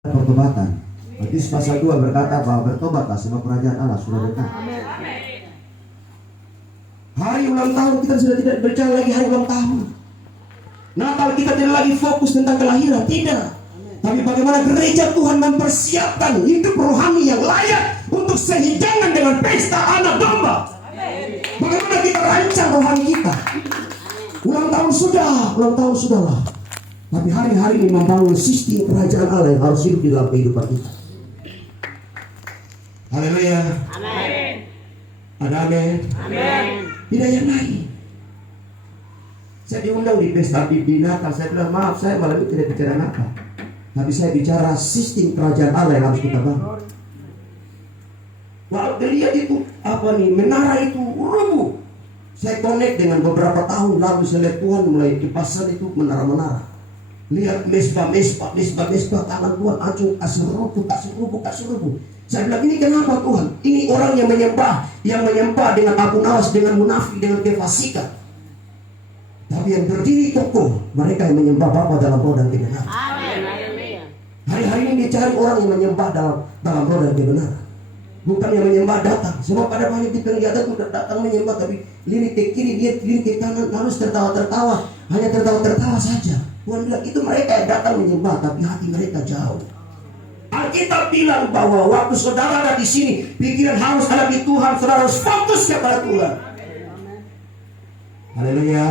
pertobatan. Matius pasal 2 berkata bahwa bertobatlah sebab kerajaan Allah sudah dekat. Hari ulang tahun kita sudah tidak berjalan lagi hari ulang tahun. Natal kita tidak lagi fokus tentang kelahiran, tidak. Tapi bagaimana gereja Tuhan mempersiapkan hidup rohani yang layak untuk sehidangan dengan pesta anak domba. Bagaimana kita rancang rohani kita. Ulang tahun sudahlah. Tapi hari-hari ini membangun sistem kerajaan Allah yang harus hidup di dalam kehidupan kita. Haleluya. Amin. Ada amin. Amin. Tidak yang lain. Saya diundang di pesta di Natal. Saya bilang maaf, saya malam ini tidak bicara Natal. Tapi saya bicara sistem kerajaan Allah yang harus kita bangun. Waktu lihat itu menara itu rubuh. Saya connect dengan beberapa tahun lalu, saya lihat Tuhan mulai dipasang itu menara-menara. Lihat mesbah, tangan Tuhan acung, kasih rubuh. Saya bilang, ini kenapa Tuhan? Ini orang yang menyembah dengan abu nawas, dengan munafik, dengan kefasikan. Tapi yang berdiri kokoh, mereka yang menyembah Bapa dalam roh dan kebenaran. Hari-hari ini dicari orang yang menyembah dalam roh dan kebenaran. Bukan yang menyembah datang. Sebab pada banyak di penglihat itu datang menyembah, tapi lirik ke kiri, dia lirik ke kanan, harus tertawa-tertawa. Hanya tertawa-tertawa saja. Tuhan bilang, itu mereka yang datang menyembah, tapi hati mereka jauh. Alkitab bilang bahwa waktu saudara ada di sini, pikiran harus ada di Tuhan, saudara harus fokus kepada Tuhan. Haleluya.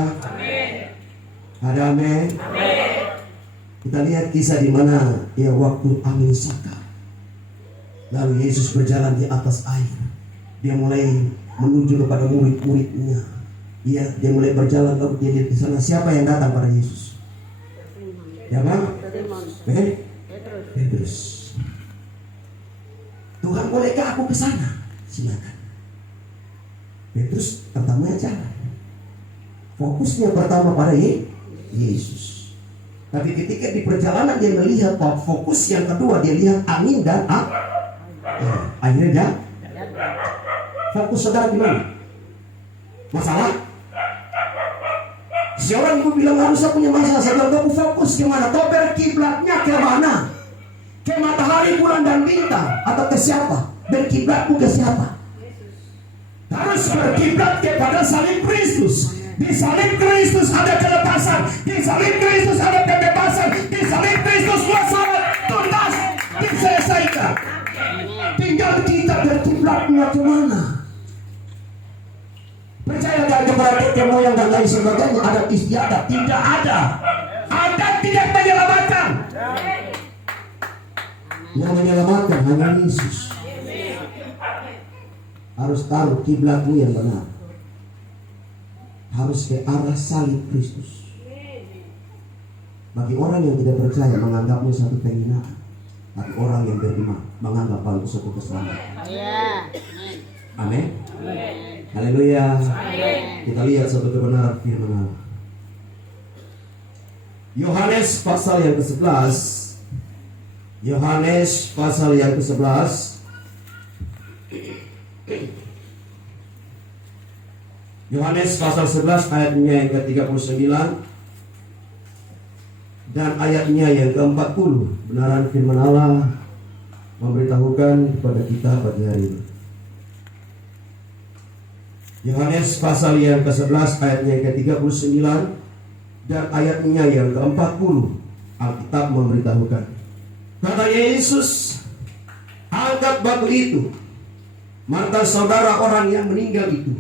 Ada amin. Kita lihat kisah di mana waktu angin saka. Lalu Yesus berjalan di atas air. Dia mulai menuju kepada murid-muridnya. Dia mulai berjalan, lalu dia lihat di sana siapa yang datang pada Yesus. Ya bang? Petrus. Tuhan, bolehkah aku ke sana? Silakan. Petrus pertama jalan. Fokusnya pertama pada Yesus. Tapi ketika di perjalanan dia melihat bahwa fokus yang kedua, dia lihat angin dan akhirnya dia fokus saudara di mana? Masalah? Si orang ibu bilang harusnya punya masalah. Saya bilang kamu fokus kemana? Kau berkiblatnya kemana? Ke matahari, bulan dan bintang, atau ke siapa? Berkiblatmu ke siapa? Harus berkiblat kepada salib Kristus. Di salib Kristus ada kelepasan. Di salib Kristus ada kebebasan. Di salib Kristus masalah tuntas diselesaikan. Tinggal kita berkiblatnya kemana? Percaya gak kepada kakek moyang dan lain sebagainya ada istiadat? Tidak ada. Ada tidak menyelamatkan. Yang menyelamatkan hanya Yesus. Harus taruh kiblatmu yang benar. Harus ke arah salib Kristus. Bagi orang yang tidak percaya menganggapmu satu penghinaan. Tapi orang yang beriman menganggap hal itu satu keselamatan. Amin. Haleluya. Kita lihat satu kebenaran firman Allah. Yohanes pasal yang ke-11. Yohanes pasal yang ke-11. Yohanes pasal 11 ayatnya yang ke-39 dan ayatnya yang ke-40. Benaran firman Allah memberitahukan kepada kita pada hari ini. Yohanes pasal yang ke-11 ayatnya yang ke-39 dan ayatnya yang ke-40. Alkitab memberitahukan, kata Yesus, angkat batu itu. Maka saudara orang yang meninggal itu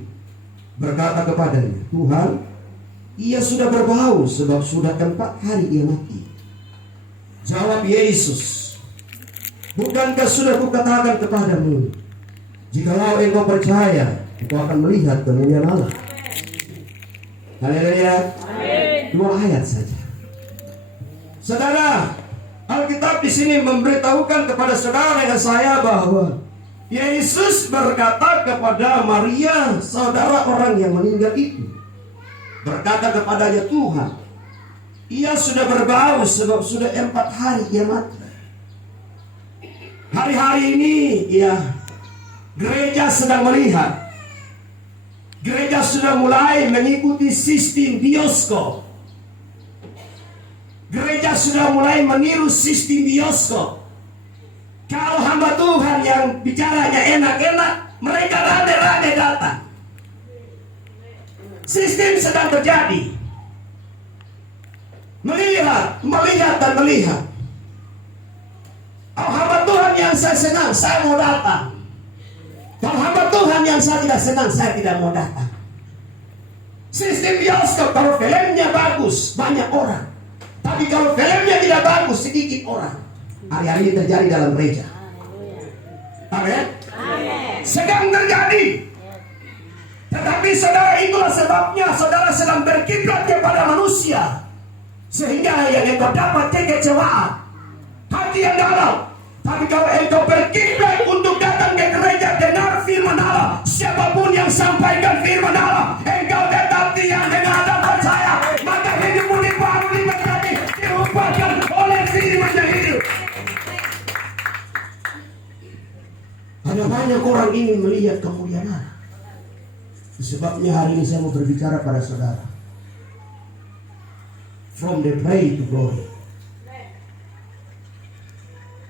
berkata kepadanya, Tuhan, ia sudah berbau sebab sudah 4 hari ia mati. Jawab Yesus, bukankah sudah kukatakan kepadamu, jikalau engkau percaya, engkau akan melihat kemuliaan Allah. Haleluya. 2 ayat saja. Saudara, Alkitab di sini memberitahukan kepada saudara dan saya bahwa Yesus berkata kepada Maria, saudara orang yang meninggal itu, berkata kepadanya, Tuhan, ia sudah berbau sebab sudah 4 hari ia mati. Hari-hari ini gereja sedang melihat, gereja sudah mulai mengikuti sistem bioskop. Gereja sudah mulai meniru sistem bioskop. Kalau hamba Tuhan yang bicaranya enak-enak, mereka rame-rame datang. Sistem sedang terjadi. Melihat dan melihat. Kalau hamba Tuhan yang saya senang, saya mau datang. Kalau hamba Tuhan yang saya tidak senang, saya tidak mau datang. Sistem bioskop, kalau filmnya bagus, banyak orang. Tapi kalau filmnya tidak bagus, sedikit orang. Hari-hari ini terjadi dalam gereja. Amin. Sedang terjadi. Tetapi saudara, itulah sebabnya saudara sedang berkiblat kepada manusia, sehingga yang engkau dapat kekecewaan, hati yang dalam. Tapi kalau engkau berkiblat untuk datang ke gereja, dengar firman Allah, siapapun yang sampaikan firman Allah, engkau tetap diam dengan ada percaya, maka hidupmu dibangun menjadi diubahkan oleh firman yang hidup. Ada banyak orang ingin melihat kemuliaan Allah. Sebabnya hari ini saya mau berbicara pada saudara. From the prey to glory.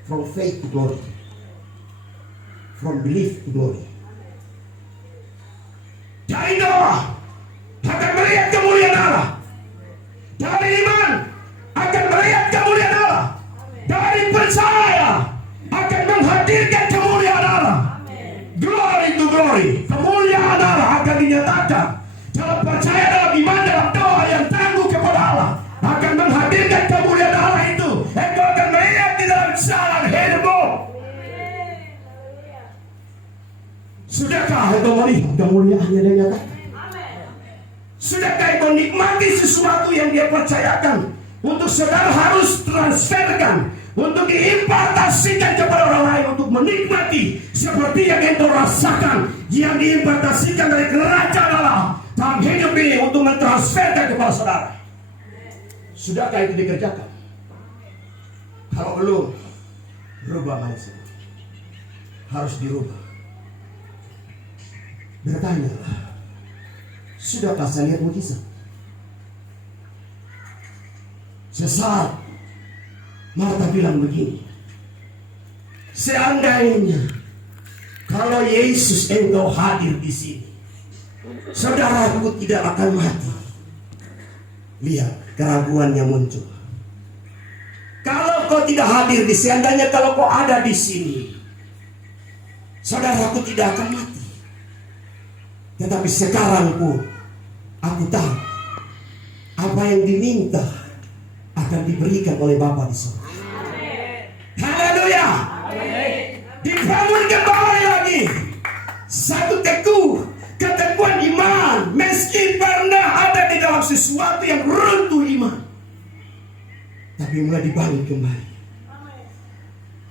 From faith to glory. From belief to glory. Dari doa akan melihat kemuliaan Allah. Dari iman akan melihat kemuliaan Allah. Dari percaya akan menghadirkan kemuliaan Allah. Glory to glory. Kemuliaan Allah akan dinyatakan. Dalam percaya, dalam iman, dalam doa yang tangguh kepada Allah, akan menghadirkan kemuliaan Allah itu. Engkau akan melihat di dalam jalan hidupmu. Sudahkah engkau melihat kemuliaannya dinyatakan? Sudahkah engkau nikmati sesuatu yang dia percayakan? Untuk saudara harus transferkan, untuk diimpartasikan kepada orang lain, untuk menikmati seperti yang engkau rasakan, yang diimpartasikan dari kerajaan Allah dalam hidup ini, untuk mentransferkan kepada saudara. Sudahkah itu dikerjakan? Kalau belum, rubah mindset. Harus dirubah. Bertanyalah, sudahkah saya lihat mujizat? Sesaat Marta bilang begini, seandainya kalau Yesus engkau hadir di sini, saudaraku tidak akan mati. Lihat keraguannya muncul. Kalau kau tidak hadir di sini, seandainya kalau kau ada di sini, saudaraku tidak akan mati. Tetapi sekarang pun aku tahu apa yang diminta akan diberikan oleh Bapa di surga. Haleluya. Dibangun kembali lagi satu keteguhan iman, meski pernah ada di dalam sesuatu yang runtuh iman, tapi mulai dibangun kembali.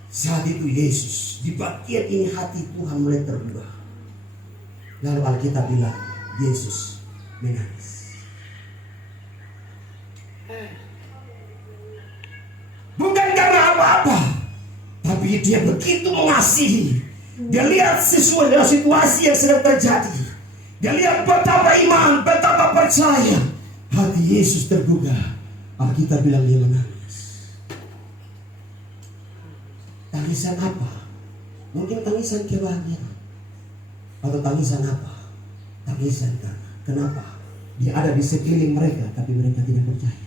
Saat itu Yesus di bagian ini hati Tuhan mulai terubah. Lalu Alkitab bilang Yesus menangis. Bukan karena apa-apa, tapi dia begitu mengasihi. Dia lihat sesuai dengan situasi yang sedang terjadi. Dia lihat betapa iman, betapa percaya. Hati Yesus tergugah. Alkitab bilang dia menangis. Tangisan apa? Mungkin tangisan kebahagiaan. Atau tangisan apa? Tangisan karena kenapa? Dia ada di sekeliling mereka, tapi mereka tidak percaya.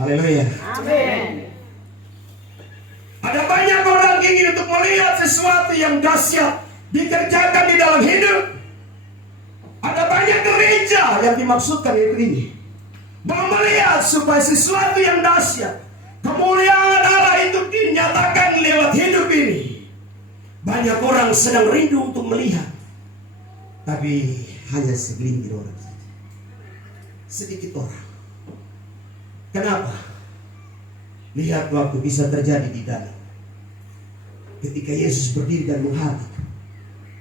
Haleluya. Amin. Ada banyak orang ingin untuk melihat sesuatu yang dahsyat dikerjakan di dalam hidup. Ada banyak gereja yang dimaksudkan itu ini. Mau melihat supaya sesuatu yang dahsyat, kemuliaan Allah itu dinyatakan lewat hidup ini. Banyak orang sedang rindu untuk melihat, tapi hanya segelintir orang saja. Sedikit orang. Kenapa? Lihat waktu bisa terjadi di danau. Ketika Yesus berdiri dan menghadap,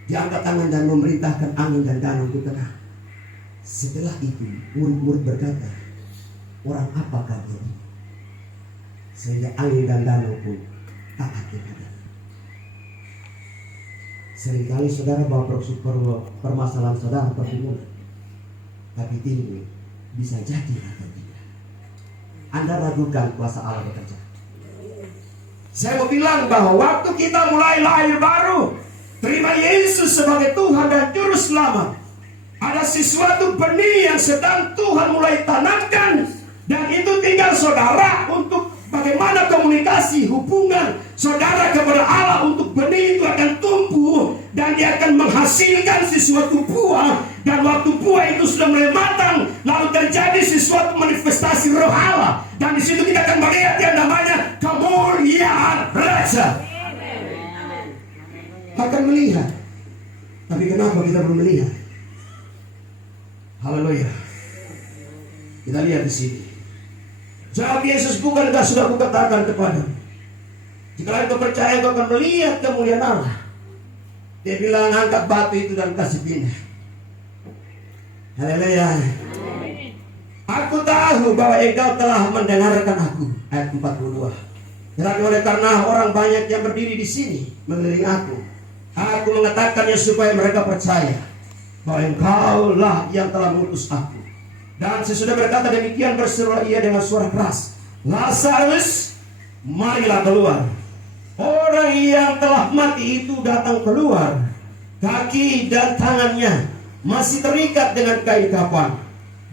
dia angkat tangan dan memerintahkan angin dan danau untuk tenang. Setelah itu murid-murid berkata, orang apakah ini? Sehingga angin dan danau pun taat kepada. Seringkali saudara bawa permasalahan saudara pergumulan, tapi timbul bisa jadi atau tidak. Anda ragukan kuasa Allah bekerja. Saya mau bilang bahwa waktu kita mulai lahir baru, terima Yesus sebagai Tuhan dan Juru Selamat, ada sesuatu benih yang sedang Tuhan mulai tanamkan. Dan itu tinggal saudara untuk bagaimana komunikasi hubungan saudara kepada Allah, untuk benih itu akan tumbuh dan dia akan menghasilkan sesuatu buah. Dan waktu buah itu sudah mulai matang, lalu terjadi sesuatu manifestasi roh Allah. Dan di situ kita akan melihat yang namanya kemuliaan Raja. Akan melihat. Tapi kenapa kita belum melihat? Haleluya. Kita lihat di sini. Jawab Yesus, bukankah sudah kukatakan kepadamu, jika engkau percaya engkau akan melihat kemuliaan Allah. Dia bilang, angkat batu itu dan kasih pindah. Haleluya. Aku tahu bahwa engkau telah mendengarkan aku. Ayat 42. Tetapi oleh karena orang banyak yang berdiri di sini mengelilingi aku mengatakannya supaya mereka percaya bahwa engkau lah yang telah mengutus aku. Dan sesudah berkata demikian, berserulah ia dengan suara keras, Lazarus, marilah keluar. Orang yang telah mati itu datang keluar. Kaki dan tangannya masih terikat dengan kain kafan,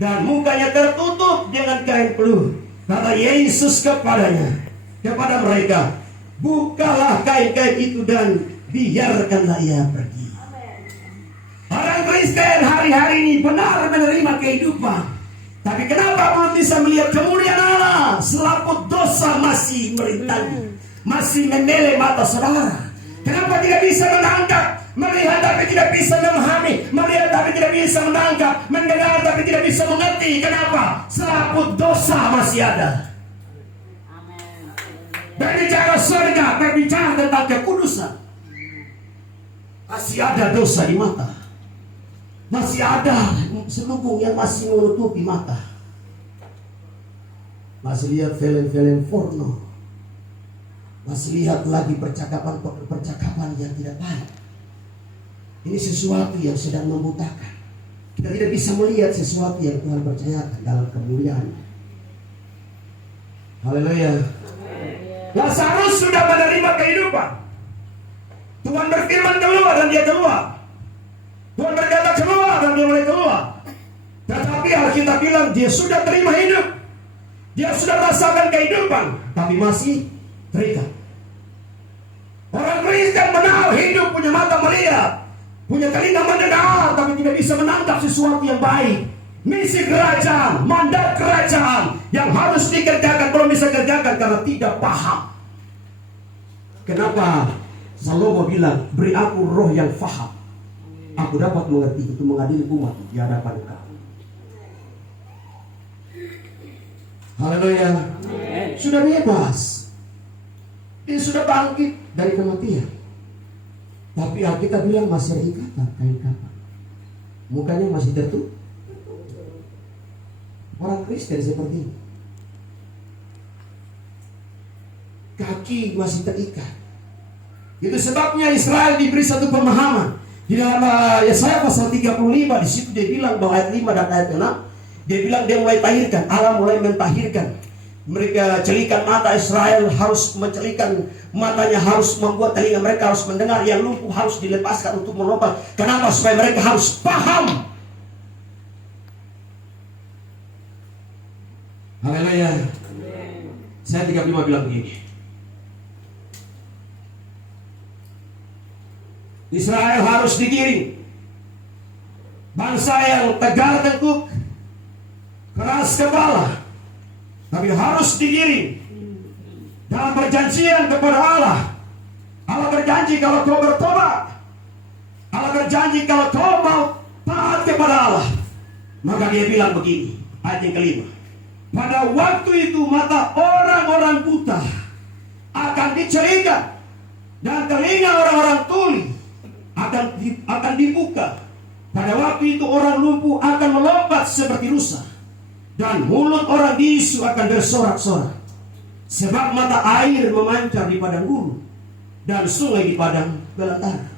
dan mukanya tertutup dengan kain peluh. Kata Yesus kepada mereka, bukalah kain-kain itu dan biarkanlah ia pergi. Orang Kristen hari-hari ini benar menerima kehidupan, tapi kenapa belum bisa melihat kemuliaan Allah? Selaput dosa masih merintangi, masih meneleh mata saudara. Kenapa tidak bisa menangkap? Melihat tapi tidak bisa memahami, melihat tapi tidak bisa menangkap, mendengar tapi tidak bisa mengerti. Kenapa? Selaput dosa masih ada. Berbicara surga, berbicara tentang kekudusan, masih ada dosa di mata. Masih ada selubung yang masih menutupi mata. Masih lihat film-film porno. Masih lihat lagi percakapan yang tidak baik. Ini sesuatu yang sedang membutakan. Kita tidak bisa melihat sesuatu yang Tuhan percayakan dalam kemuliaan. Haleluya. Lazarus sudah menerima kehidupan. Tuhan berfirman keluar dan dia keluar. Tuhan berkata keluar dan dia mulai keluar. Tetapi Alkitab bilang dia sudah terima hidup. Dia sudah rasakan kehidupan, tapi masih terikat. Orang Kristen benar hidup, punya mata melihat, punya telinga mendengar, tapi tidak bisa menangkap sesuatu yang baik. Misi kerajaan, mandat kerajaan yang harus dikerjakan belum bisa kerjakan karena tidak paham. Kenapa Salomo bilang, beri aku roh yang faham, aku dapat mengerti itu mengadili umat di hadapan Engkau. Haleluya. Sudah bebas. Dia sudah bangkit dari kematian. Tapi Alkitab bilang masih ada ikatan kain kafan. Mukanya masih tertutup. Orang Kristen seperti ini. Kaki masih terikat. Itu sebabnya Israel diberi satu pemahaman. Di dalam Yesaya pasal 35, di situ dia bilang bahwa ayat 5 dan ayat 6, dia bilang dia mulai tahirkan, Allah mulai mentahirkan. Mereka celikan mata Israel, harus mencelikan matanya, harus membuat telinga mereka harus mendengar, yang lumpuh harus dilepaskan untuk menopang. Kenapa? Supaya mereka harus paham. Haleluya. Saya 35 bilang begini, Israel harus digiring. Bangsa yang tegar tengkuk, keras kepala, tapi harus digiring dalam perjanjian kepada Allah. Allah berjanji kalau kau bertobat, Allah berjanji kalau kau mau taat kepada Allah, maka dia bilang begini, ayat yang kelima, pada waktu itu mata orang-orang buta akan dicelikan dan telinga orang-orang tuli akan dibuka. Pada waktu itu orang lumpuh akan melompat seperti rusa, dan mulut orang bisu akan bersorak-sorak. Sebab mata air memancar di padang gurun, dan sungai di padang belantara.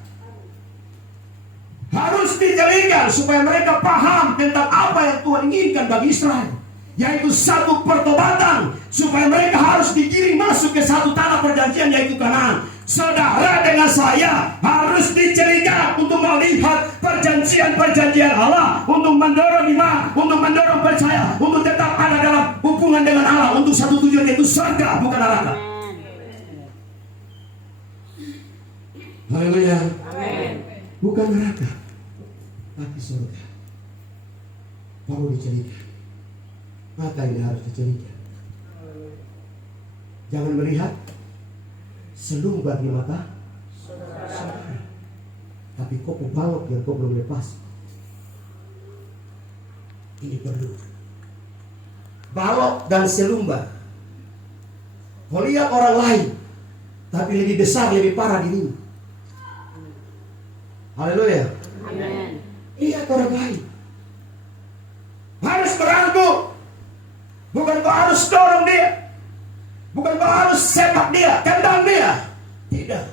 Harus dijadikan supaya mereka paham tentang apa yang Tuhan inginkan bagi Israel, yaitu satu pertobatan supaya mereka harus digiring masuk ke satu tanah perjanjian, yaitu Kanaan. Saudara dengan saya harus dicelikan untuk melihat perjanjian-perjanjian Allah, untuk mendorong iman, untuk mendorong percaya, untuk tetap ada dalam hubungan dengan Allah, untuk satu tujuan, yaitu surga, bukan neraka. Haleluya. Bukan neraka, tapi surga. Perlu dicelikan. Mata ini harus dicelikan. Jangan melihat selumbar di mata saudara, tapi kopu balok yang kau belum lepas. Ini perlu. Balok dan selumbar. Kau lihat orang lain, tapi lebih besar, lebih parah dirimu. Haleluya. Amin. Lihat orang lain. Harus merangkul. Bukan kau harus dorong dia. Bukan kau harus sepak dia, tendang dia. Tidak.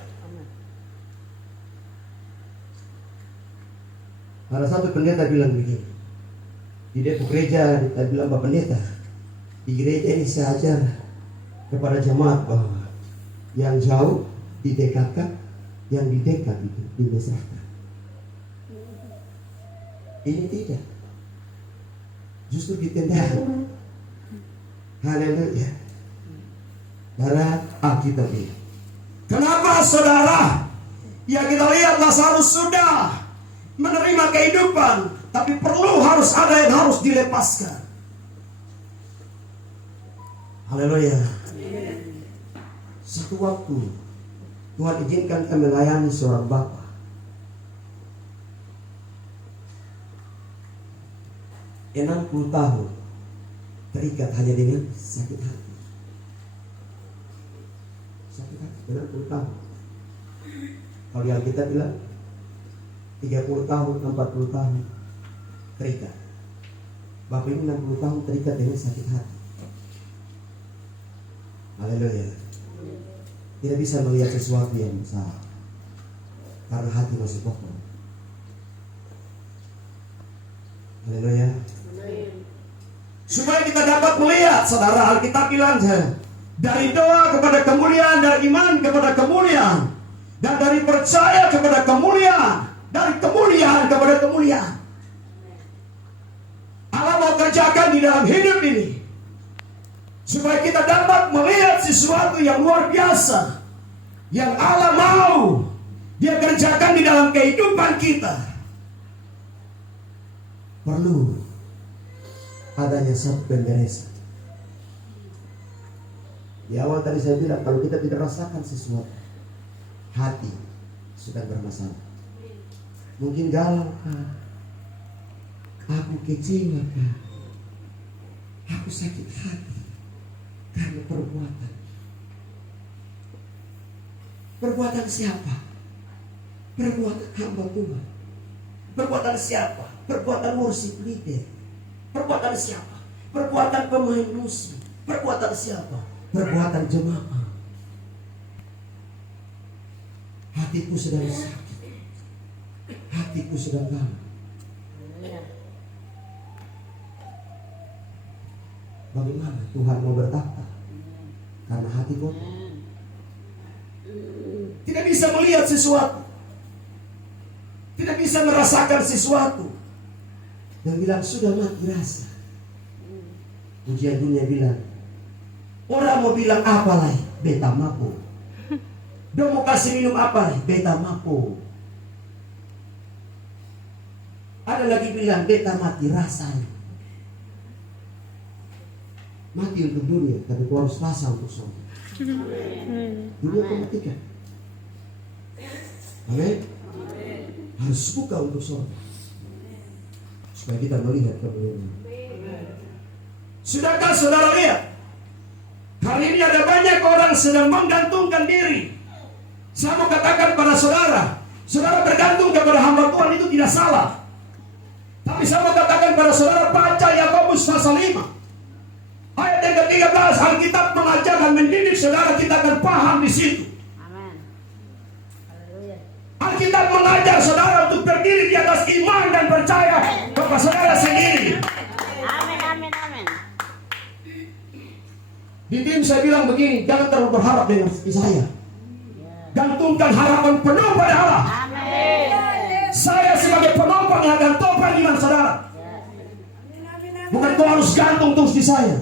Ada satu pendeta bilang begini. Di Depok gereja, dia bilang, Pak Pendeta, di gereja ini saya ajar kepada jemaat bahwa yang jauh didekatkan, yang didekat itu dimesrakan. Ini tidak. Justru ditendang. Haleluya. Darah Alkitab ini. Kenapa saudara? Ya kita lihat Lazarus sudah menerima kehidupan, tapi perlu harus ada yang harus dilepaskan. Haleluya. Satu waktu Tuhan izinkan kami melayani seorang bapak. 60 tahun terikat hanya dengan sakit hati. Sakit hati 60 tahun. Kalau yang kita bilang 30 tahun, 40 tahun terikat. Bapak ini 60 tahun terikat dengan sakit hati. Haleluya. Tidak bisa melihat sesuatu yang salah karena hati masih kotor. Haleluya. Supaya kita dapat melihat, saudara, Alkitab bilang dari doa kepada kemuliaan, dari iman kepada kemuliaan, dan dari percaya kepada kemuliaan, dari kemuliaan kepada kemuliaan. Allah mau kerjakan di dalam hidup ini supaya kita dapat melihat sesuatu yang luar biasa yang Allah mau Dia kerjakan di dalam kehidupan kita. Perlu adanya satu pemberesan. Di awal tadi saya bilang, kalau kita tidak rasakan sesuatu, hati sedang bermasalah. Mungkin galau kah? Aku kecewa kah? Aku sakit hati karena perbuatan. Perbuatan siapa? Perbuatan hamba Tuhan. Perbuatan siapa? Perbuatan worship leader. Perbuatan siapa? Perbuatan pemain musik. Perbuatan siapa? Perbuatan jemaah. Hatiku sedang sakit. Hatiku sedang galau. Bagaimana Tuhan mau bertata? Karena hati kotor. Tidak bisa melihat sesuatu. Tidak bisa merasakan sesuatu. Dan bilang sudah mati rasa. Ujian dunia bilang, orang mau bilang apa lah? Beta mapo. Dia mau kasih minum apa lah? Beta mapo. Ada lagi bilang beta mati rasa. Mati untuk dunia, tapi kau harus rasa untuk surga. Dunia kau matikan. Amin. Harus buka untuk surga, supaya kita melihat kemuliaan. Sudahkah saudara lihat? Hari ini ada banyak orang sedang menggantungkan diri. Saya mau katakan pada saudara, saudara bergantung kepada hamba Tuhan itu tidak salah. Tapi saya mau katakan pada saudara, baca Yakobus pasal 5 ayat yang ke-13. Alkitab mengajarkan, mendidik saudara, kita akan paham di situ. Alkitab mengajar saudara untuk berdiri di atas iman dan percaya kepada saudara sendiri. Amin, amin, amin. Di tim saya bilang begini, jangan terlalu berharap dengan saya. Gantungkan harapan penuh pada Allah. Saya sebagai penopang yang akan topang iman saudara. Bukan kau harus gantung terus di saya.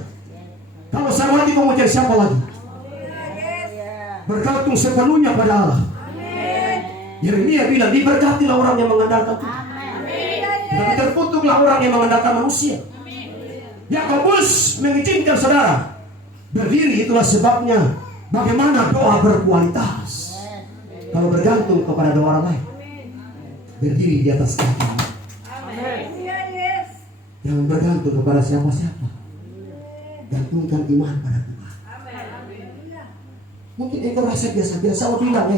Kalau saya mati kau mau cari siapa lagi? Bergantung sepenuhnya pada Allah. Yeremia bilang, diberkatilah orang yang mengandalkan Tuhan, tapi terkutuklah orang yang mengandalkan manusia. Yakobus mengizinkan saudara berdiri. Itulah sebabnya bagaimana doa berkualitas. Kalau bergantung kepada doa orang lain, berdiri di atas kaki. Jangan bergantung kepada siapa-siapa. Gantungkan iman pada Tuhan. Mungkin engkau rasa biasa-biasa. Saya bilang,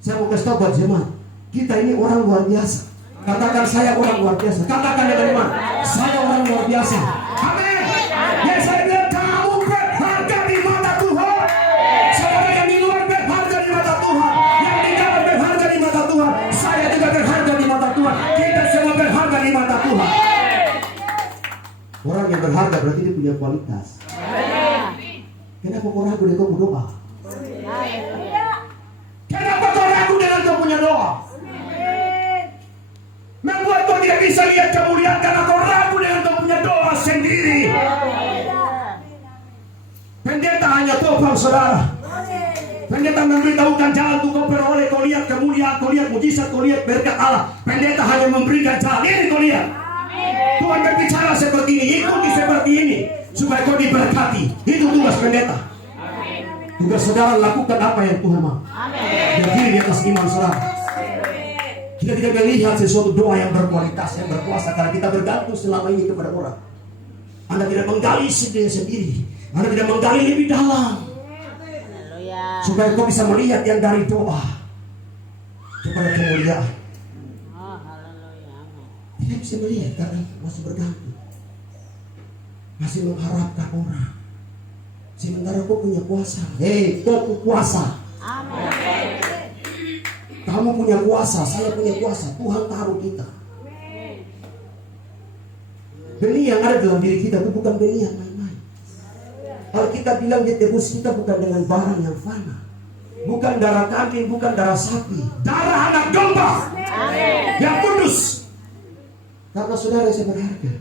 saya mau kasih tahu buat jemaat, kita ini orang luar biasa. Katakan, saya orang luar biasa. Katakan dengan iman, saya orang luar biasa. Amin. Ya, saya bilang kamu berharga di mata Tuhan. Saudara yang di luar berharga di mata Tuhan, yang di dalam berharga di mata Tuhan. Saya juga berharga di mata Tuhan. Kita semua berharga di mata Tuhan. Orang yang berharga berarti dia punya kualitas. Kenapa kau ragu dengan kau berdoa? Kenapa kau ragu dengan kau punya doa? Membuat kau tidak bisa lihat kemuliaan karena kau ragu dengan kau punya doa sendiri. Pendeta hanya topang saudara. Pendeta memberitahukan jalan untuk kau peroleh. Kau lihat kemuliaan, kau lihat mujizat, kau lihat berkat Allah. Pendeta hanya memberikan jalan. Ini kau lihat. Tuhan berbicara seperti ini, ikuti seperti ini supaya kau diberkati. Itu tugas pendeta. Tugas saudara lakukan apa yang Tuhan mau. Berdiri di atas iman saudara. Kita tidak melihat sesuatu doa yang berkualitas, yang berkuasa, karena kita bergantung selama ini kepada orang. Anda tidak menggali sendiri. Anda tidak menggali lebih dalam. Supaya kau bisa melihat yang dari doa kepada kemuliaan. Tidak bisa melihat karena masih bergantung, masih mengharapkan orang. Sementara kau punya kuasa. Kau kuasa. Amin. Kamu punya kuasa, saya punya kuasa. Tuhan taruh kita. Benih yang ada dalam diri kita itu bukan benih yang main-main. Kalau kita bilang dia tebus kita bukan dengan barang yang fana, bukan darah kambing, bukan darah sapi, darah anak domba yang kudus. Karena saudara saya berharga.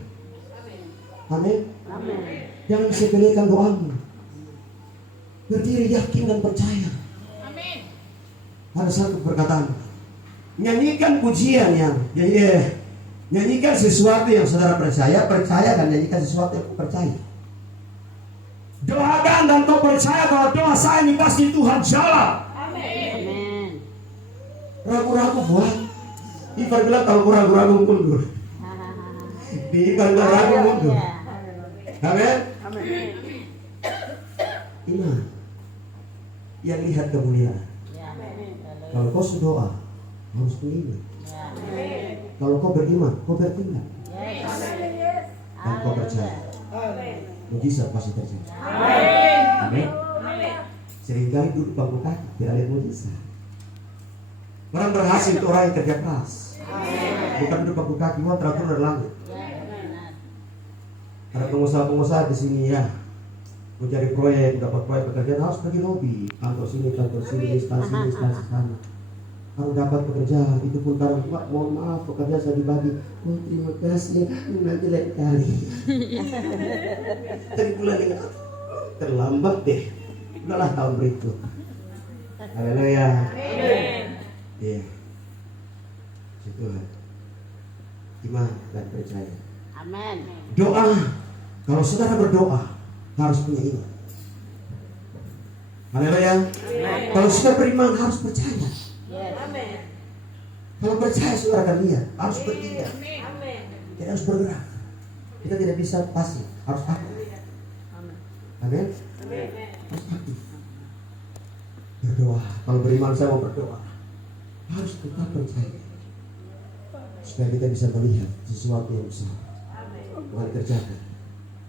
Amin. Jangan sepelekan doamu. Berdiri yakin dan percaya. Ada satu perkataan, nyanyikan pujian yang nyanyikan sesuatu yang saudara percaya dan nyanyikan sesuatu yang percaya. Doakan dan kau percaya bahwa doa saya ini pasti Tuhan jawab. Amin. Ragu-ragu buat Ivan bilang kalau ragu-ragu mundur. Di Ivan bilang ragu mundur. Amin. Iman yang lihat kemuliaan. Kalau kau berdoa harus beriman. Kalau kau beriman, kau bertindak. Dan kau percaya, mujizat pasti terjadi. Amin. Seringkali duduk bangku kaki tidak lihat mujizat. Orang berhasil itu orang yang kerja keras. Bukan duduk bangku kaki, wah teratur dari langit. Ada pengusaha-pengusaha di sini ya, mau cari proyek, dapat proyek pekerjaan harus pergi lobby, kantor sini, instansi sana. Kalau dapat pekerjaan itu pun taruh, Pak, mohon maaf pekerjaan saya dibagi. Oh terima kasih, nanti lain kali. Tadi bulan ini terlambat deh, udahlah tahun berikut. Haleluya. Iya. Itu iman dan percaya. Amin. Doa, kalau saudara berdoa harus punya iman. Haleluya. Kalau sudah beriman harus percaya. Amin. Kalau percaya saudara akan lihat, harus bertindak. Tidak harus bergerak. Kita tidak bisa pasif, harus aktif. Amin. Harus aktif. Berdoa. Kalau beriman saya mau berdoa, harus tetap percaya. Supaya kita bisa melihat sesuatu yang besar. Bukan dikerjakan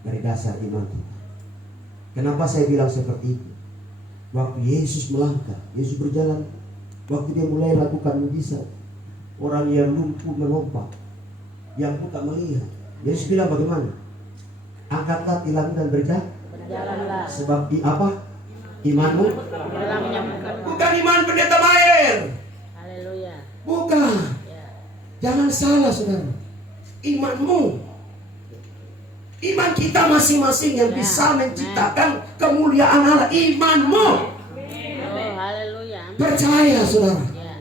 dari dasar iman kita. Kenapa saya bilang seperti itu? Waktu Yesus melangkah, Yesus berjalan, waktu dia mulai lakukan mujizat, orang yang lumpuh melompat, yang buta melihat. Yesus bilang bagaimana? Angkatlah tilammu dan berjalanlah. Sebab apa? Imanmu Dalam menyembuhkan. bukan iman pendeta Mayer. Haleluya. Bukan. Ya. Jangan salah saudara. Imanmu, iman kita masing-masing yang bisa menciptakan kemuliaan Allah. Imanmu. Oh, haleluya. Percaya saudara Ya.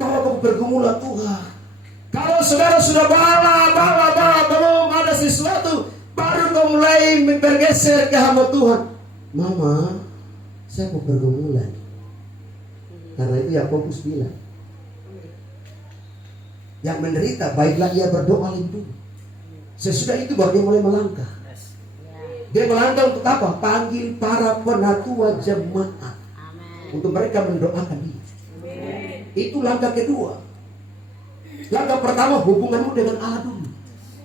bahwa kamu bergumulan Tuhan. Kalau saudara sudah bala belum ada sesuatu, baru kau mulai bergeser ke hamba Tuhan. Mama, saya mau bergumulan. Karena itu Yakobus bilang, yang menderita baiklah ia berdoa lebih dulu. Sesudah itu baru dia mulai melangkah. Dia melangkah untuk apa? Panggil para penatua jemaat Amin. untuk mereka mendoakan dia. Itu langkah kedua. Langkah pertama, hubunganmu dengan Allah dulu.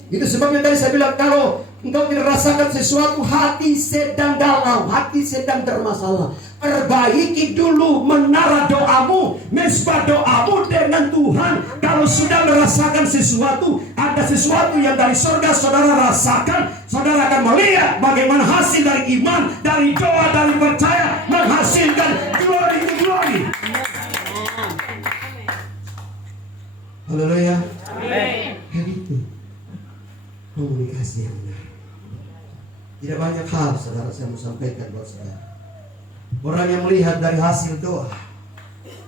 Itu sebabnya tadi saya bilang, kalau engkau tidak rasakan sesuatu, hati sedang galau, hati sedang bermasalah, perbaiki dulu menara doamu, mesbah doamu dengan Tuhan. Kalau sudah merasakan sesuatu, ada sesuatu yang dari surga saudara rasakan, saudara akan melihat bagaimana hasil dari iman, dari doa, dari percaya menghasilkan glory. Haleluya. Amin. Itu komunikasi yang benar. Tidak banyak hal saudara saya mau sampaikan buat saudara. Orang yang melihat dari hasil doa,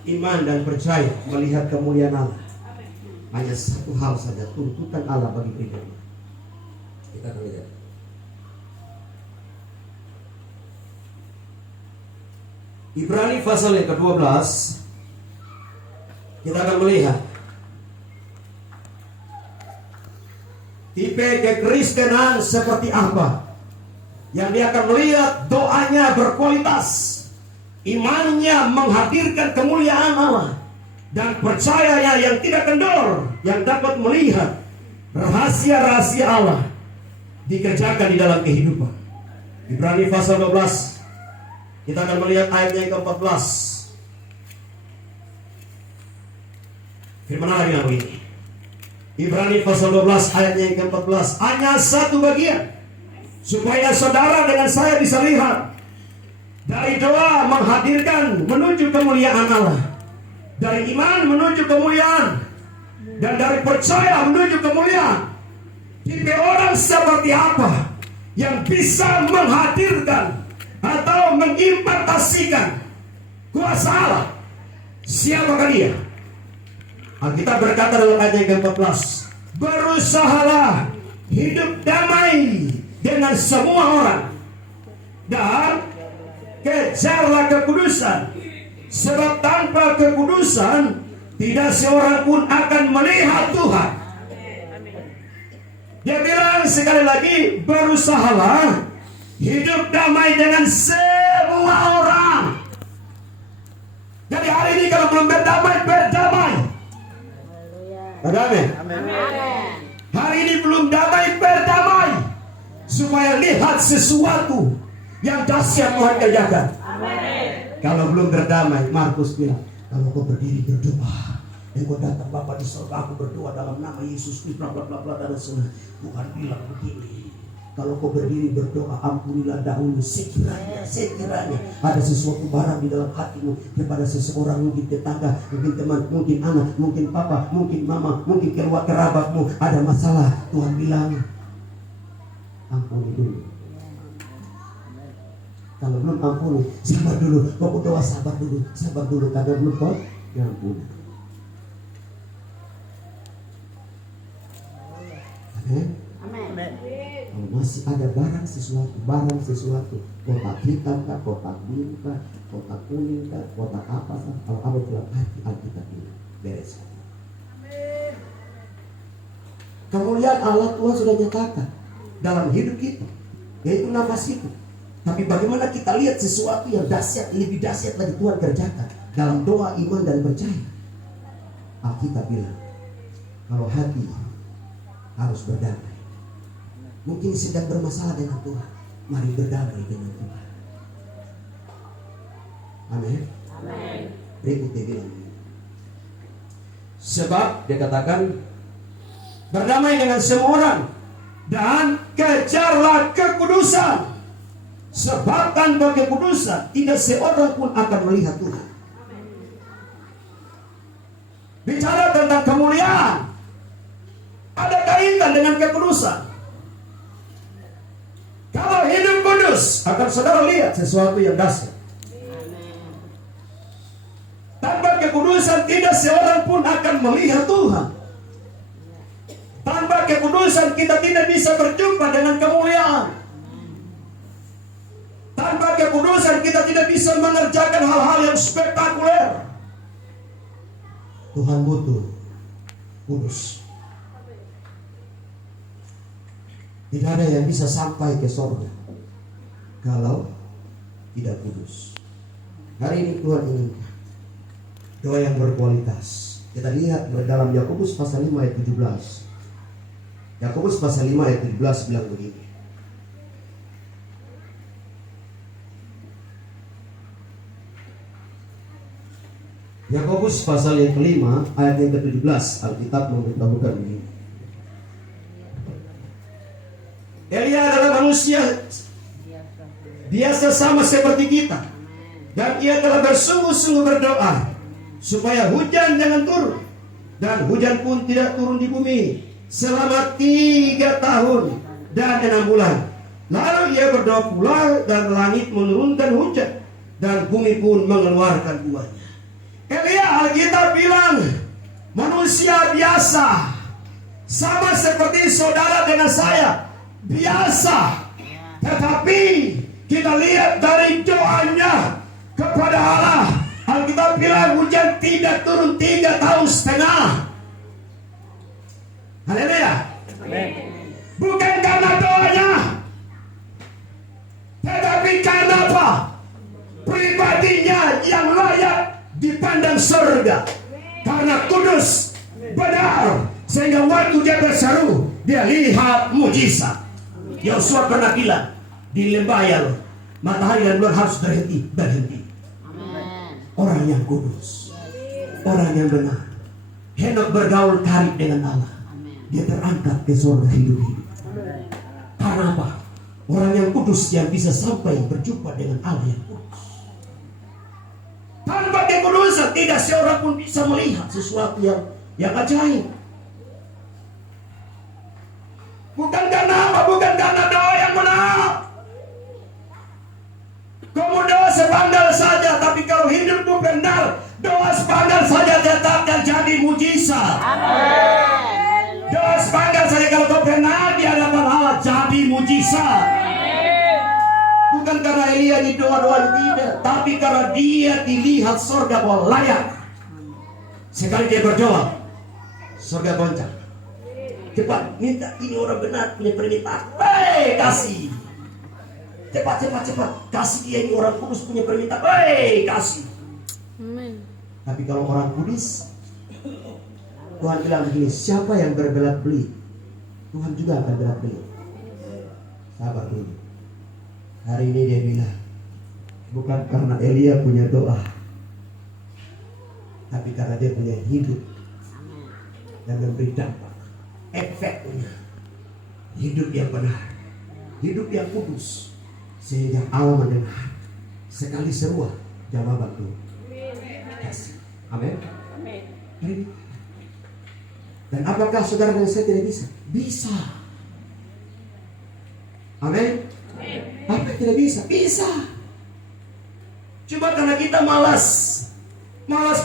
iman dan percaya, melihat kemuliaan Allah, hanya satu hal saja, tuntutan Allah bagi pribadi. Kita akan lihat. Ibrani pasal yang ke-12, kita akan melihat tipe kekristenan seperti apa, yang dia akan melihat doanya berkualitas, imannya menghadirkan kemuliaan Allah, dan percayanya yang tidak kendor, yang dapat melihat rahasia-rahasia Allah dikerjakan di dalam kehidupan. Ibrani pasal 12, kita akan melihat ayatnya yang ke-14. Firman Allah bilang begini, Ibrani pasal 12 ayatnya yang ke-14, hanya satu bagian, supaya saudara dengan saya bisa lihat. Dari doa menghadirkan menuju kemuliaan Allah, dari iman menuju kemuliaan, dan dari percaya menuju kemuliaan. Tipe orang seperti apa yang bisa menghadirkan atau mengimpartasikan kuasa Allah? Siapakah dia? Alkitab berkata dalam ayat yang ke-14, berusahalah hidup damai dengan semua orang dan kejarlah kekudusan, sebab tanpa kekudusan tidak seorang pun akan melihat Tuhan. Dia bilang sekali lagi, berusahalah hidup damai dengan semua orang. Jadi hari ini kalau belum berdamai, berdamai. Amin. Hari ini belum damai, berdamai, supaya lihat sesuatu yang dahsyat Tuhan kerjakan. Kalau belum berdamai, Markus bilang, kalau kau berdiri berdoa, engkau datang Bapa di surga, aku berdoa dalam nama Yesus Kristus, bla bla bla bla dan sebagainya. Tuhan bilang begini, kalau kau berdiri berdoa, ampunilah dahulu sekiranya ada sesuatu barang di dalam hatimu kepada seseorang, mungkin tetangga, mungkin teman, mungkin anak, mungkin papa, mungkin mama, mungkin kerabatmu ada masalah. Tuhan bilang, ampuni dulu. Kalau belum ampuni, sabar dulu. Kau doa sabar dulu, karena belum kau ampuni. Amin. Kalau masih ada barang sesuatu, kotak hitam kah, kotak biru kah, kotak kuning kah, kotak apa kah, kalau ada dalam hati Alkitab ini, bereskan. Kemuliaan Allah Tuhan sudah nyatakan dalam hidup kita, yaitu nafas itu. Tapi bagaimana kita lihat sesuatu yang dahsyat, lebih dahsyat lagi Tuhan kerjakan dalam doa, iman dan percaya. Alkitab bilang, kalau hati harus berdamai. Mungkin sedang bermasalah dengan Tuhan, mari berdamai dengan Tuhan. Amin. Berikut dia bilang, sebab dia katakan, berdamai dengan semua orang dan kejarlah kekudusan. Sebab tanpa kekudusan tidak seorang pun akan melihat Tuhan. Bicara tentang kemuliaan, ada kaitan dengan kekudusan. Kalau hidup kudus, akan saudara lihat sesuatu yang dahsyat. Tanpa kekudusan tidak seorang pun akan melihat Tuhan. Tanpa kekudusan kita tidak bisa berjumpa dengan kemuliaan. Tanpa kekudusan kita tidak bisa mengerjakan hal-hal yang spektakuler. Tuhan butuh kudus. Tidak ada yang bisa sampai ke surga kalau tidak kudus. Hari ini Tuhan inginkan doa yang berkualitas. Kita lihat dalam Yakobus pasal 5 ayat 17. Yakobus pasal 5 ayat 17 bilang begini. Yakobus pasal yang kelima ayat yang ke-17, Alkitab memberitahukan begini. Elia adalah manusia biasa sama seperti kita, dan ia telah bersungguh-sungguh berdoa supaya hujan jangan turun, dan hujan pun tidak turun di bumi selama 3 tahun dan 6 bulan. Lalu ia berdoa pula, dan langit menurunkan hujan, dan bumi pun mengeluarkan buahnya. Elia, Alkitab bilang, manusia biasa, sama seperti saudara dengan saya, biasa. Tetapi kita lihat dari doanya kepada Allah, Alkitab bilang hujan tidak turun 3,5 tahun. Haleluya. Bukan karena doanya, tetapi karena apa? Pribadinya yang layak dipandang surga. Karena kudus, benar, sehingga waktu dia berseru, dia lihat mujizat. Yosua pernah bilang di lembah Yalo, matahari dan bulan harus berhenti. Orang yang kudus, orang yang benar. Henok bergaul karib dengan Allah. Dia terangkat ke surga hidup-hidup. Karena apa? Orang yang kudus yang bisa sampai berjumpa dengan Allah yang kudus. Tanpa kekudusan tidak seorang pun bisa melihat sesuatu yang ajaib. Bukan karena apa? Bukan karena doa yang benar. Kamu doa sepandal saja, tapi kalau hidupmu benar, doa sepandal saja tetap jadi mujizat. Doa sepandal saja kalau kau benar di hadapan Allah jadi mujizat. Bukan karena Elia di doa-doa tidak, tapi karena dia dilihat surga bahwa layak. Sekali dia berdoa, surga goncang. Cepat minta, ini orang benar punya permintaan. Hei, kasih. Cepat kasih dia, ini orang kudus punya permintaan. Hei, kasih. Amin. Tapi kalau orang kudus, Tuhan bilang begini, siapa yang berbelat beli, Tuhan juga akan belat beli. Sabar dulu. Hari ini dia bilang, bukan karena Elia punya doa, tapi karena dia punya hidup yang memberi dampak, efeknya hidup yang benar, hidup yang kudus, sehingga Allah mendengar sekali seruan jawaban Tuhan. Amin. Dan apakah saudara dan saya tidak bisa? Bisa. Amin. Apa yang tidak bisa? Bisa. Cuma karena kita malas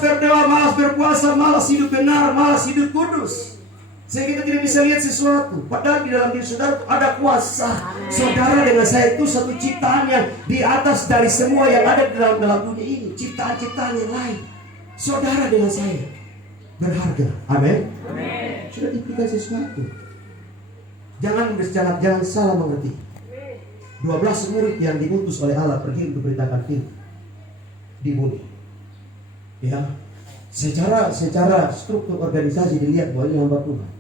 berdoa, malas berpuasa, malas hidup benar, malas hidup kudus, sehingga kita tidak bisa lihat sesuatu. Padahal di dalam diri saudara ada kuasa. Saudara dengan saya itu satu ciptaan yang di atas dari semua yang ada di dalam dunia ini. Ciptaan-ciptaan yang lain. Saudara dengan saya berharga. Amin. Sudah diberikan sesuatu. Jangan salah mengerti. 12 murid yang diutus oleh Allah pergi untuk beritakan Injil di bumi. Ya, secara struktur organisasi dilihat bahwa ini hamba Tuhan.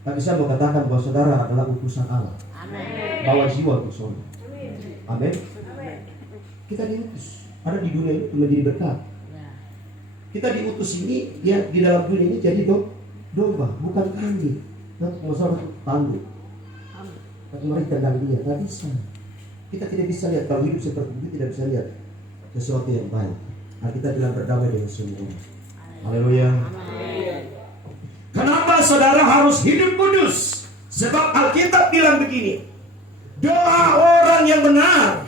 Tapi saya mau katakan bahwa saudara adalah utusan Allah. Amin. Bawa jiwa untuk surga. Amin. Kita diutus. Ada di dunia ini untuk menjadi berkat. Kita diutus ini ya di dalam dunia ini jadi domba, bukan kambing. Masalah tanduk. Tapi mereka dan dia nggak bisa. Kita tidak bisa lihat, kalau hidup seperti itu tidak bisa lihat sesuatu yang baik. Kita bilang berdamai dengan semua. Haleluya. Kenapa saudara harus hidup kudus? Sebab Alkitab bilang begini, doa orang yang benar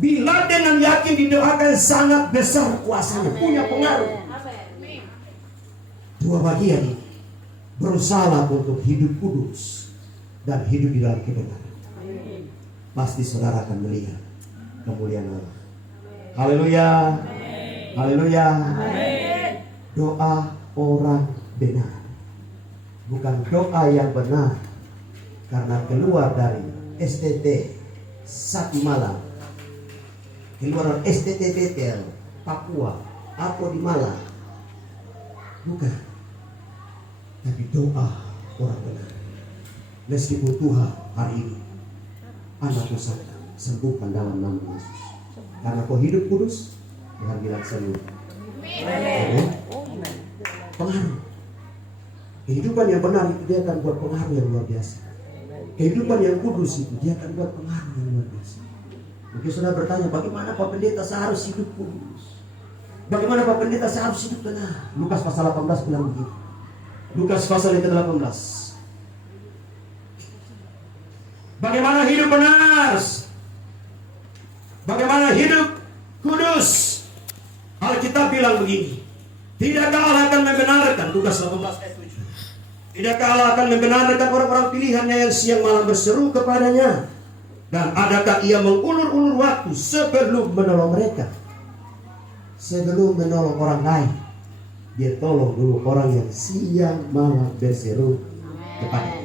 bila dengan yakin didoakan sangat besar kuasanya, punya pengaruh. Dua bagian ini berusaha untuk hidup kudus dan hidup di dalam kebenaran. Pasti saudara akan melihat kemuliaan Allah. Haleluya. Haleluya. Doa orang benar, bukan doa yang benar karena keluar dari STT Sati Malang, keluar dari STT Betel Papua atau di Malang, bukan, tapi doa orang benar. Meskipun Tuhan hari ini anakku sakit, sembuhkan dalam nama Yesus. Karena kau hidup kudus, Tuhan bilang sembuh. Amin. Pengaruh. Kehidupan yang benar itu dia akan buat pengaruh yang luar biasa. Kehidupan yang kudus itu dia akan buat pengaruh yang luar biasa. Mungkin saudara bertanya, bagaimana Pak Pendeta saya harus hidup kudus? Bagaimana Pak Pendeta saya harus hidup benar? Lukas pasal 18 bilang begini. Lukas pasal yang ke-18. Bagaimana hidup benar? Bagaimana hidup kudus? Alkitab bilang begini. Tidakkah Allah akan membenarkan, Lukas 18 ayat 7. Tidakkah Allah akan membenarkan orang-orang pilihannya yang siang malam berseru kepadanya? Dan adakah ia mengulur-ulur waktu sebelum menolong mereka? Sebelum menolong orang lain, dia tolong dulu orang yang siang malam berseru kepadanya.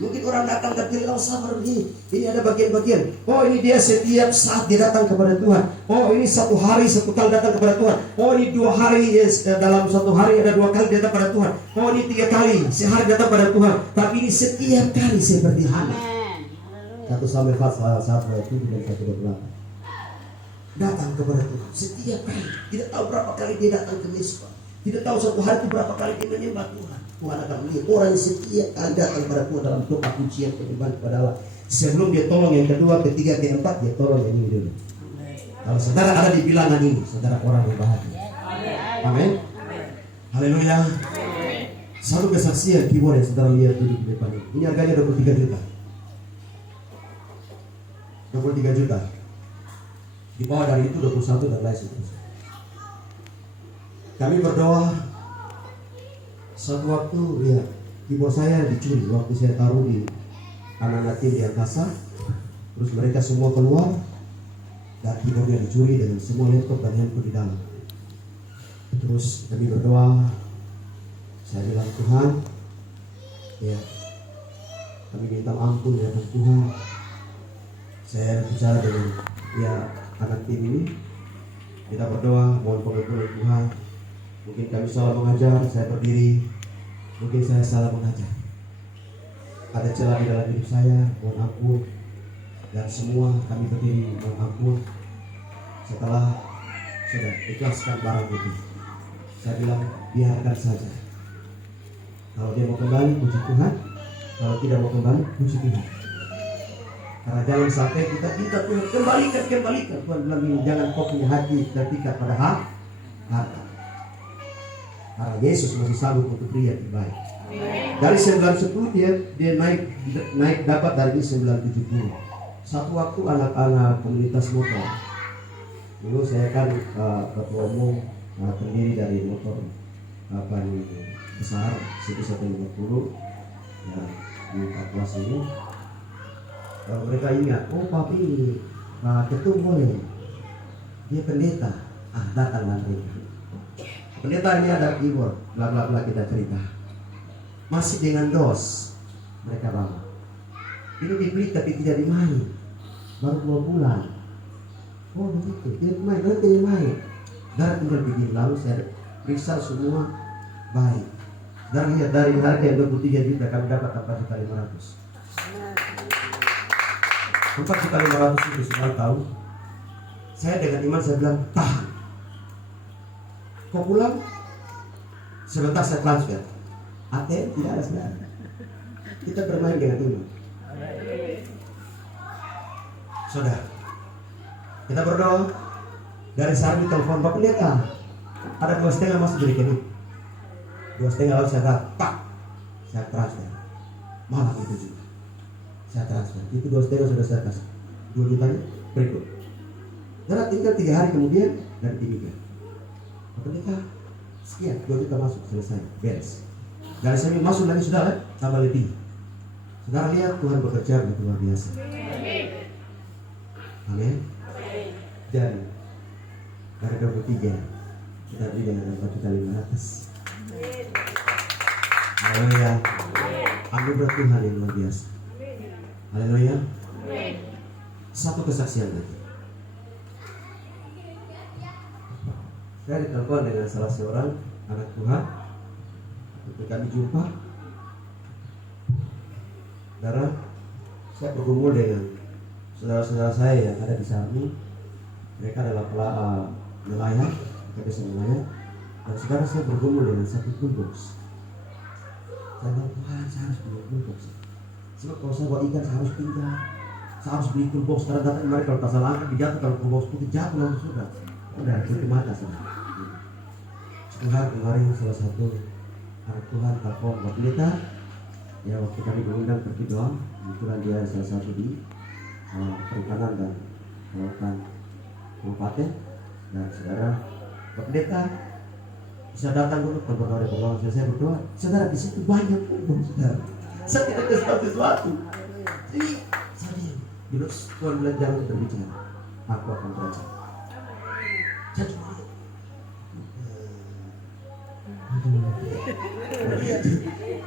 Mungkin orang datang ke diri, oh sabar begini, ini ada bagian-bagian. Oh ini dia setiap saat dia datang kepada Tuhan. Oh ini satu hari satu kali datang kepada Tuhan. Oh ini 2 hari, dalam satu hari ada 2 kali datang kepada Tuhan. Oh ini 3 kali sehari datang kepada Tuhan. Tapi ini setiap kali seperti Hana. 1 Samuel pasal 1 ayat 7 dan 1 datang kepada Tuhan setiap kali. Tidak tahu berapa kali dia datang ke Mispa. Tidak tahu satu hari itu berapa kali dia menyembah Tuhan. Tuhan akan melihat orang yang setiap kali datang kepada Tuhan dalam doa pujian penyembahan kepada Allah. Sebelum dia tolong yang kedua, ketiga, keempat, dia tolong yang ini dulu. Kalau saudara ada di bilangan ini, saudara orang yang bahagia. Amin. Haleluya. Satu kesaksian keyboard yang saudara lihat dulu di depan ini. Ini harganya 23 juta. 23 juta. Di bawah dari itu 21 dan lain sebagainya. Kami berdoa. Suatu waktu ya keyboard saya dicuri waktu saya taruh di anak-anak tim di angkasa. Terus mereka semua keluar dan keyboardnya dicuri dengan semua laptop dan handphone di dalam. Terus kami berdoa. Saya bilang Tuhan, ya kami minta ampun ya Tuhan. Saya bicara dengan ya anak tim ini. Kita berdoa mohon pengampunan Tuhan. Mungkin kami salah mengajar, saya berdiri. Mungkin saya salah mengajar. Ada celah di dalam hidup saya, mohon ampun. Dan semua kami berdiri, mohon ampun. Setelah sudah ikhlaskan barang itu, saya bilang biarkan saja. Kalau dia mau kembali, puji Tuhan. Kalau tidak mau kembali, puji Tuhan. Karena jangan sampai kita minta Tuhan kembalikan. Tuhan bilang jangan kau punya hati terpikat pada harta. Karena Yesus masih sanggup untuk pria yang baik. Dari 910 dia naik dapat dari 970. Satu waktu anak-anak komunitas motor. Dulu saya kan ketua umum terdiri dari motor besar 150 ya di Kapuas ini. Kalau mereka ingat, oh papi ini ketua boleh, dia pendeta, datanglah mereka. Pendeta ini ada keyboard, bla bla bla kita cerita. Masih dengan DOS mereka bawa. Ini dibeli tapi tidak dimain. Baru 2 bulan. Oh begitu, tidak dimain, nanti dimain. Dan tinggal bikin lalu saya periksa semua baik. Dan lihat dari harga yang 23 juta kami dapat 4.500. 4.500 itu semua tahu. Saya dengan iman saya bilang tahan. Kau pulang, sebentar saya transfer. ATM tidak ada saudara. Kita bermain dengan iman. Saudara, kita berdoa. Dari saat ditelepon Bapak lihat ada 2,5 masuk dari rekening. 2,5 lalu saya tak, saya transfer. Malam itu juga saya transfer. Itu 2,5 sudah saya kasih. 2 jutanya berikut. Karena tinggal 3 hari kemudian dan timika. Bapak lihat sekian 2 juta masuk, selesai, beres. Dari saya masuk lagi sudah tambah lebih. Saudara lihat Tuhan bekerja begitu luar biasa. Amin. Jadi dari 23 kita beri dengan 4.500. Haleluya. Anugerah Tuhan yang luar biasa. Haleluya. Satu kesaksian lagi. Saya ditelepon dengan salah seorang anak Tuhan. Ketika kami jumpa, saudara, saya bergumul dengan saudara-saudara saya yang ada di Sarmi. Mereka adalah nelayan, mereka bisa nelayan. Dan sekarang saya bergumul dengan satu toolbox. Saya bilang, Tuhan, saya harus punya toolbox. Sebab kalau saya bawa ikan, saya harus pindah. Saya harus beli toolbox. Karena datang kemarin kalau pasal angkat dijatuh, kalau toolbox itu jatuh langsung sudah. Udah, itu mata sudah. Tuhan kemarin salah satu anak Tuhan telepon Bapak Pendeta. Ya, waktu kami diundang pergi doang, kebetulan dia salah satu di perikanan dan kelautan kabupaten. Dan saudara Bapak Pendeta bisa datang dulu ke berdoa berdoa. Saya berdoa, saudara di situ banyak pun saudara. Saya tidak kesal sesuatu. Jadi saya diam. Bila Tuhan bilang jangan berbicara, aku akan belajar. Saya cuma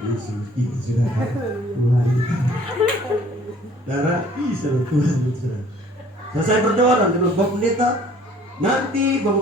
Yesus itu sudah Tuhan. Darah bisa Tuhan. Selesai berdoa dan Bapak Pendeta nanti Bapak